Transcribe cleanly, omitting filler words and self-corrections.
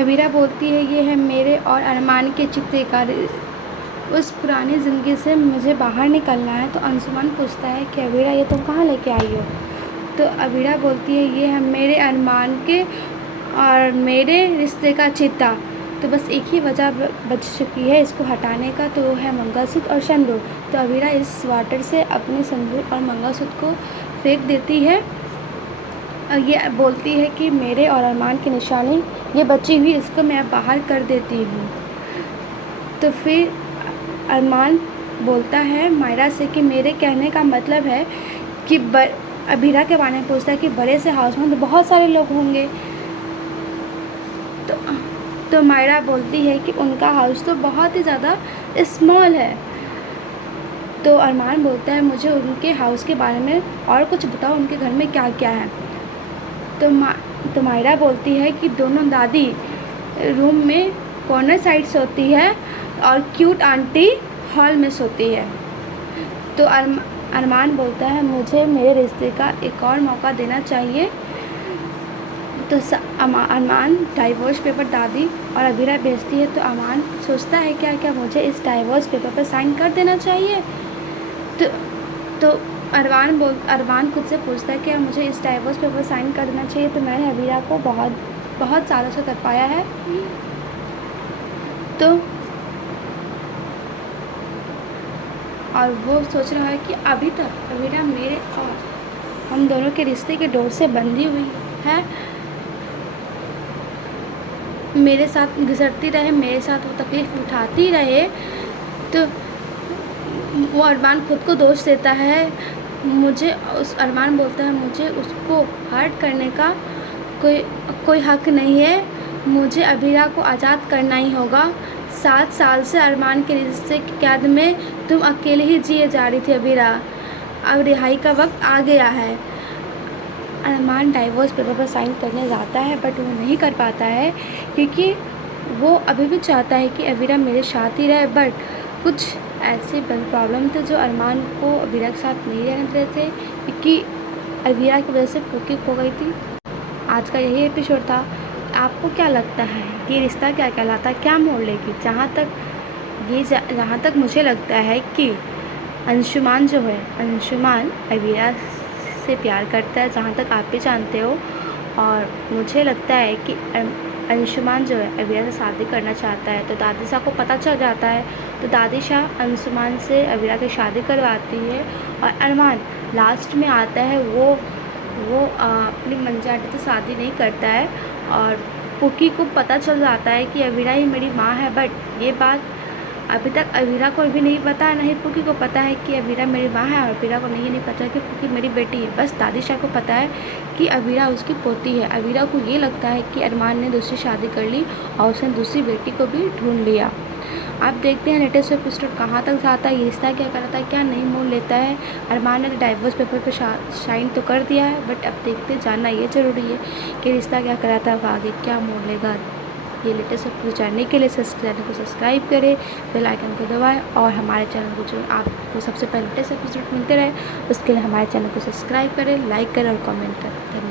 अबीरा बोलती है ये है मेरे और अरमान के चित्रकार, उस पुरानी ज़िंदगी से मुझे बाहर निकलना है। तो अंशुमान पूछता है कि अबीरा ये तुम कहाँ लेके आई हो? तो अबीरा बोलती है ये है मेरे अरमान के और मेरे रिश्ते का चिता। तो बस एक ही वजह बच चुकी है इसको हटाने का, तो वो है मंगलसूत्र और सिंदूर। तो अबीरा इस वाटर से अपने सिंदूर और मंगलसूत्र को फेंक देती है और ये बोलती है कि मेरे और अरमान की निशानी ये बची हुई, इसको मैं बाहर कर देती हूँ। तो फिर अरमान बोलता है मायरा से कि मेरे कहने का मतलब है कि अबीरा के बारे में पूछता है कि बड़े से हाउस में तो बहुत सारे लोग होंगे। तो मायरा बोलती है कि उनका हाउस तो बहुत ही ज़्यादा स्मॉल है। तो अरमान बोलता है मुझे उनके हाउस के बारे में और कुछ बताओ, उनके घर में क्या क्या है। तो मायरा बोलती है कि दोनों दादी रूम में कॉर्नर साइड सोती है और क्यूट आंटी हॉल में सोती है। तो अरमान बोलता है मुझे मेरे रिश्ते का एक और मौका देना चाहिए। तो अरमान डाइवोर्स पेपर दादी और अबीरा भेजती है। तो अरमान सोचता है क्या मुझे इस डाइवोर्स पेपर पर साइन कर देना चाहिए। तो अरमान खुद से पूछता है कि मुझे इस डाइवोर्स पेपर साइन कर देना चाहिए। तो मैंने अबीरा को बहुत सालों से कर पाया है। तो और वो सोच रहा है कि अभी तक अबीरा मेरे और हम दोनों के रिश्ते के डोर से बंधी हुई है, मेरे साथ घिसटती रहे, मेरे साथ वो तकलीफ़ उठाती रहे। तो वो अरमान खुद को दोष देता है। अरमान बोलता है मुझे उसको हर्ट करने का कोई हक़ नहीं है, मुझे अबीरा को आज़ाद करना ही होगा। 7 साल से अरमान के रिश्ते की कैद में तुम अकेले ही जिए जा रही थी अबीरा, अब रिहाई का वक्त आ गया है। अरमान डाइवोर्स पेपर पर साइन करने जाता है बट वो नहीं कर पाता है क्योंकि वो अभी भी चाहता है कि अबीरा मेरे साथ ही रहे। बट कुछ ऐसे प्रॉब्लम थे जो अरमान को अबीरा के साथ नहीं रहने दे रहे थे क्योंकि अबीरा की वजह से पुकी खो गई थी। आज का यही एपिसोड था। आपको क्या लगता है कि रिश्ता क्या कहलाता है, क्या मोड़ लेगी? जहाँ तक मुझे लगता है कि अंशुमान जो है, अंशुमान अबीरा से प्यार करता है, जहाँ तक आप भी जानते हो। और मुझे लगता है कि अंशुमान जो है अबीरा से शादी करना चाहता है। तो दादी शाह को पता चल जाता है, तो दादी शाह अंशुमान से अबीरा की शादी करवाती है। और अरमान लास्ट में आता है, वो अपनी मंजा आंटी से शादी नहीं करता है। और पुकी को पता चल जाता है कि अबीरा ही मेरी माँ है। बट ये बात अभी तक अबीरा को भी नहीं पता है, नहीं पुकी को पता है कि अबीरा मेरी माँ है। और अबीरा को नहीं पता कि पुकी मेरी बेटी है। बस दादी शाह को पता है कि अबीरा उसकी पोती है। अबीरा को ये लगता है कि अरमान ने दूसरी शादी कर ली और उसने दूसरी बेटी को भी ढूंढ लिया। आप देखते हैं लेटेस्ट एपिसोड कहाँ तक जाता है, ये रिश्ता क्या करता है, क्या नहीं मोड़ लेता है। अरमान ने डाइवोर्स पेपर पर साइन तो कर दिया है बट अब देखते जानना ये ज़रूरी है कि रिश्ता क्या कराता है, अब आगे क्या मोड़ लेगा। ये लेटेस्ट एपिसोड जानने के लिए चैनल को सब्सक्राइब करें, बेल आइकन को दबाएं और हमारे चैनल को जो आपको सबसे पहले लेटेस्ट एपिसोड मिलते रहे उसके लिए हमारे चैनल को सब्सक्राइब करें, लाइक करें और कमेंट करें। धन्यवाद।